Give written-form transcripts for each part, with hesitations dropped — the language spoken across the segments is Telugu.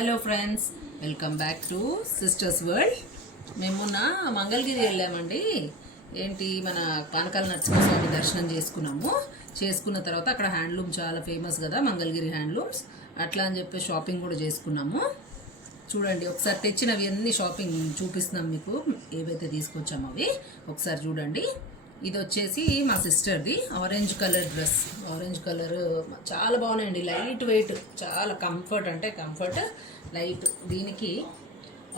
Hello friends, welcome back to sisters world. మేము మొన్న మంగళగిరి వెళ్ళామండి. ఏంటి మన పానకాల నరసింహస్వామి దర్శనం చేసుకున్న తర్వాత అక్కడ హ్యాండ్లూమ్ చాలా ఫేమస్ కదా, మంగళగిరి హ్యాండ్లూమ్స్. అట్లా అని చెప్పి షాపింగ్ కూడా చేసుకున్నాము. చూడండి, ఒకసారి తెచ్చినవి అన్ని షాపింగ్ చూపిస్తున్నాం మీకు, ఏవైతే తీసుకొచ్చామో అవి ఒకసారి చూడండి. ఇది వచ్చేసి మా సిస్టర్ది orange colour dress. Orange colour చాలా బాగున్నాయండి, లైట్ వెయిట్, చాలా కంఫర్ట్, అంటే కంఫర్ట్ లైట్. దీనికి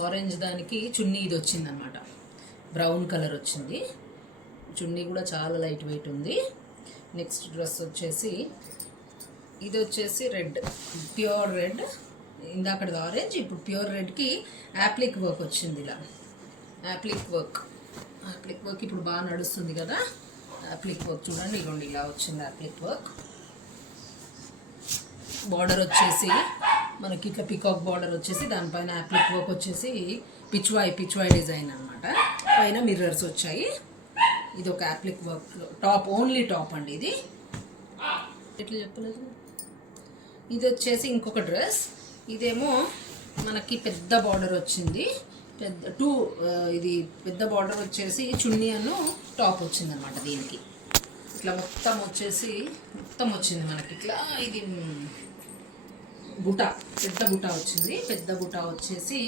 ఆరెంజ్ దానికి చున్నీ ఇది వచ్చిందనమాట, బ్రౌన్ కలర్ వచ్చింది. చున్నీ కూడా చాలా లైట్ వెయిట్ ఉంది. నెక్స్ట్ డ్రెస్ వచ్చేసి ఇది వచ్చేసి రెడ్, ప్యూర్ రెడ్. ఇందాకది ఆరెంజ్, ఇప్పుడు ప్యూర్ రెడ్కి యాప్లిక్ వర్క్ వచ్చింది. ఇలా యాప్లిక్ వర్క్ ఇప్పుడు బాగా నడుస్తుంది కదా. యాప్లిక్ వర్క్ చూడండి, ఇదిగోండి ఇలా వచ్చింది యాప్లిక్ వర్క్. బార్డర్ వచ్చేసి మనకి ఇట్లా పికాక్ బార్డర్ వచ్చేసి దానిపైన యాప్లిక్ వర్క్ వచ్చేసి పిచ్వాయ్ డిజైన్ అనమాట. పైన మిర్రర్స్ వచ్చాయి. ఇది ఒక appliqué work top, only top అండి ఇది. ఎట్లా చెప్పలేదు. ఇది వచ్చేసి ఇంకొక డ్రెస్. ఇదేమో మనకి పెద్ద బార్డర్ వచ్చింది, ఇది పెద్ద బార్డర్ వచ్చేసి చున్నీ అను టాప్ వచ్చింది అనమాట. దీనికి ఇట్లా మొత్తం వచ్చింది మనకి ఇట్లా. ఇది బుటా, పెద్ద బుటా వచ్చింది. పెద్ద బుటా వచ్చేసి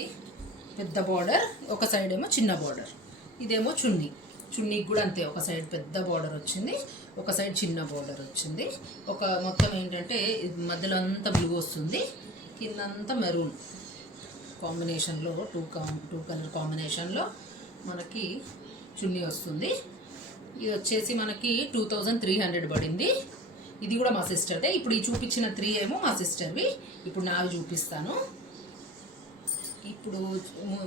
పెద్ద బార్డర్, ఒక సైడ్ ఏమో చిన్న బార్డర్. ఇదేమో చున్నీకి కూడా అంతే, ఒక సైడ్ పెద్ద బార్డర్ వచ్చింది, ఒక సైడ్ చిన్న బార్డర్ వచ్చింది. ఒక మొత్తం ఏంటంటే మధ్యలో అంతా బ్లూ వస్తుంది, కిందంతా మెరూన్ కాంబినేషన్లో, టూ కలర్ కాంబినేషన్లో మనకి చున్నీ వస్తుంది. ఇది వచ్చేసి మనకి 2300 పడింది. ఇది కూడా మా సిస్టర్దే. ఇప్పుడు ఈ చూపించిన 3 ఏమో మా సిస్టర్వి. ఇప్పుడు నావి చూపిస్తాను. ఇప్పుడు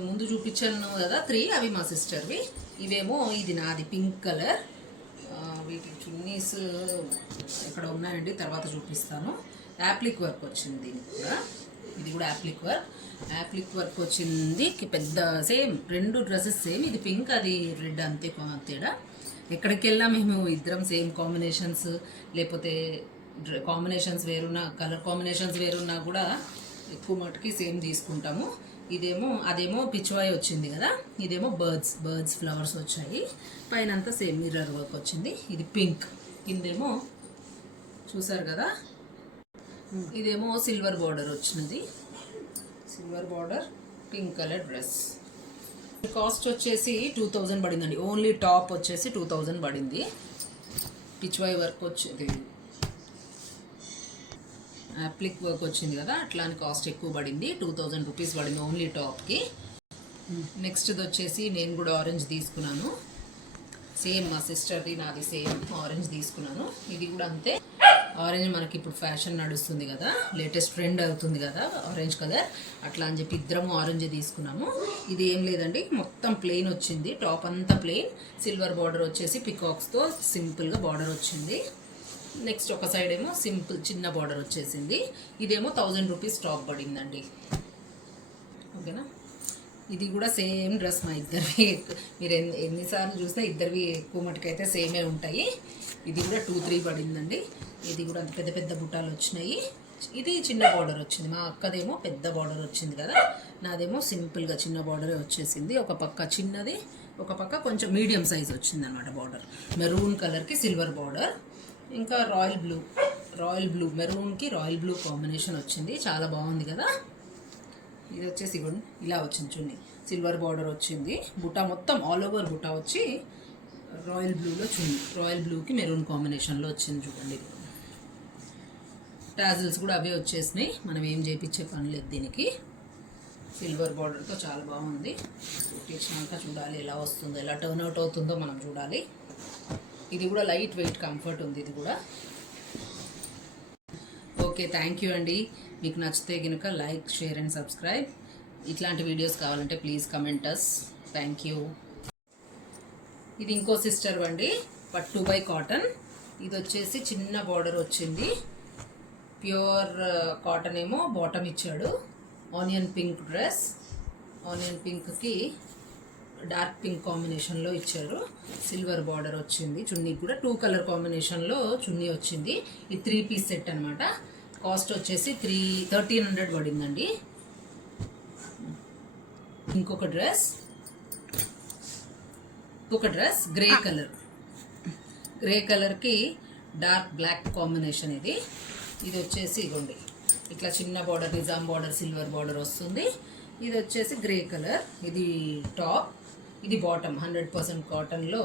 ముందు చూపించాను కదా 3, అవి మా సిస్టర్వి. ఇవేమో ఇది నాది పింక్ కలర్. వీటి చున్నీస్ ఇక్కడ ఉన్నాయండి, తర్వాత చూపిస్తాను. యాప్లిక్ వర్క్ వచ్చింది దీనికి కూడా. ఇది కూడా యాప్లిక్ వర్క్ వచ్చింది. పెద్ద సేమ్, 2 డ్రెస్సెస్ సేమ్. ఇది పింక్, అది రెడ్, అంతే తేడా. ఎక్కడికి వెళ్ళినా మేము ఇద్దరం సేమ్ కాంబినేషన్స్, లేకపోతే కాంబినేషన్స్ వేరున్నా, కలర్ కాంబినేషన్స్ వేరున్నా కూడా ఎక్కువ మటుకి సేమ్ తీసుకుంటాము. అదేమో పిచ్వాయ్ వచ్చింది కదా, ఇదేమో బర్డ్స్ ఫ్లవర్స్ వచ్చాయి. పైన అంతా సేమ్ మిర్రర్ వర్క్ వచ్చింది. ఇది పింక్, కిందేమో చూసారు కదా, ఇదేమో సిల్వర్ బార్డర్ వచ్చినది. Silver border pink colour dress. Cost వచ్చేసి 2000 పడిందండి. ఓన్లీ టాప్ వచ్చేసి 2000 పడింది. పిచ్వాయ్ వర్క్ వచ్చింది, యాప్లిక్ వర్క్ వచ్చింది కదా, అట్లాని కాస్ట్ ఎక్కువ పడింది. 2000 రూపీస్ పడింది ఓన్లీ టాప్కి. నెక్స్ట్ది వచ్చేసి నేను కూడా ఆరెంజ్ తీసుకున్నాను. సేమ్ మా సిస్టర్ది నాది సేమ్ ఆరెంజ్ తీసుకున్నాను. ఇది కూడా అంతే. ఆరెంజ్ మనకి ఇప్పుడు ఫ్యాషన్ నడుస్తుంది కదా, లేటెస్ట్ ట్రెండ్ అవుతుంది కదా ఆరెంజ్ కలర్, అట్లా అని చెప్పి ఇద్దరము ఆరెంజ్ తీసుకున్నాము. ఇది ఏం లేదండి, మొత్తం ప్లెయిన్ వచ్చింది. టాప్ అంతా ప్లెయిన్, సిల్వర్ బార్డర్ వచ్చేసి పికాక్స్తో సింపుల్గా బార్డర్ వచ్చింది. నెక్స్ట్ ఒక సైడ్ ఏమో సింపుల్ చిన్న బార్డర్ వచ్చేసింది. ఇదేమో 1000 రూపీస్ టాప్ పడిందండి. ఓకేనా. ఇది కూడా సేమ్ డ్రెస్ మా ఇద్దరివి. మీరు ఎన్నిసార్లు చూసినా ఇద్దరివి ఎక్కువ మటుకైతే సేమే ఉంటాయి. ఇది కూడా 2-3 పడిందండి. ఇది కూడా పెద్ద పెద్ద బుట్టాలు వచ్చినాయి. ఇది చిన్న బార్డర్ వచ్చింది. మా అక్కదేమో పెద్ద బార్డర్ వచ్చింది కదా, నాదేమో సింపుల్గా చిన్న బార్డరే వచ్చేసింది. ఒక పక్క చిన్నది, ఒక పక్క కొంచెం మీడియం సైజ్ వచ్చింది అనమాట బార్డర్. మెరూన్ కలర్కి సిల్వర్ బార్డర్, ఇంకా రాయల్ బ్లూ మెరూన్కి రాయల్ బ్లూ కాంబినేషన్ వచ్చింది. చాలా బాగుంది కదా. ఇది వచ్చేసి ఇలా వచ్చింది చున్నీ, సిల్వర్ బార్డర్ వచ్చింది. బుటా మొత్తం ఆల్ ఓవర్ బుటా వచ్చి రాయల్ బ్లూలో చున్నీ, రాయల్ బ్లూకి మెరూన్ కాంబినేషన్లో వచ్చింది. చూడండి, టాజిల్స్ కూడా అవే వచ్చేసినాయి, మనం ఏం చేయించే పని లేదు దీనికి. సిల్వర్ బార్డర్తో చాలా బాగుంది. కుట్టించినాక చూడాలి ఎలా వస్తుందో, ఎలా టర్న్ అవుట్ అవుతుందో మనం చూడాలి. ఇది కూడా లైట్ వెయిట్ కంఫర్ట్ ఉంది. ఇది కూడా ఓకే. థ్యాంక్ యూ అండి. మీకు నచ్చితే కనుక లైక్, షేర్ అండ్ సబ్స్క్రైబ్. ఇట్లాంటి వీడియోస్ కావాలంటే please comment us. Thank you. ఇది ఇంకో సిస్టర్ అండి, పట్టు బై కాటన్. ఇది వచ్చేసి చిన్న బార్డర్ వచ్చింది. ప్యూర్ కాటన్ ఏమో బాటమ్ ఇచ్చాడు. ఆనియన్ పింక్ డ్రెస్, ఆనియన్ పింక్కి డార్క్ పింక్ కాంబినేషన్లో ఇచ్చారు. సిల్వర్ బార్డర్ వచ్చింది. చున్నీకి కూడా 2 కలర్ కాంబినేషన్లో చున్నీ వచ్చింది. ఇది 3 పీస్ సెట్ అనమాట. కాస్ట్ వచ్చేసి 1300 పడిందండి. ఇంకొక డ్రెస్ గ్రే కలర్కి డార్క్ బ్లాక్ కాంబినేషన్. ఇది వచ్చేసి ఇగోండి ఇట్లా చిన్న border, Nizam border, silver border వస్తుంది. ఇది వచ్చేసి గ్రే కలర్. ఇది టాప్, ఇది బాటమ్. 100% కాటన్లో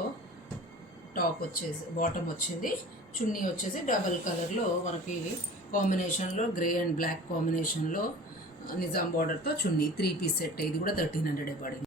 టాప్ వచ్చేసి బాటమ్ వచ్చింది. చున్నీ వచ్చేసి డబల్ కలర్లో మనకి కాంబినేషన్లో, గ్రే అండ్ బ్లాక్ కాంబినేషన్లో నిజాం బార్డర్తో చున్నీ. 3 పీస్ సెట్. ఇది కూడా 1300 పడింది.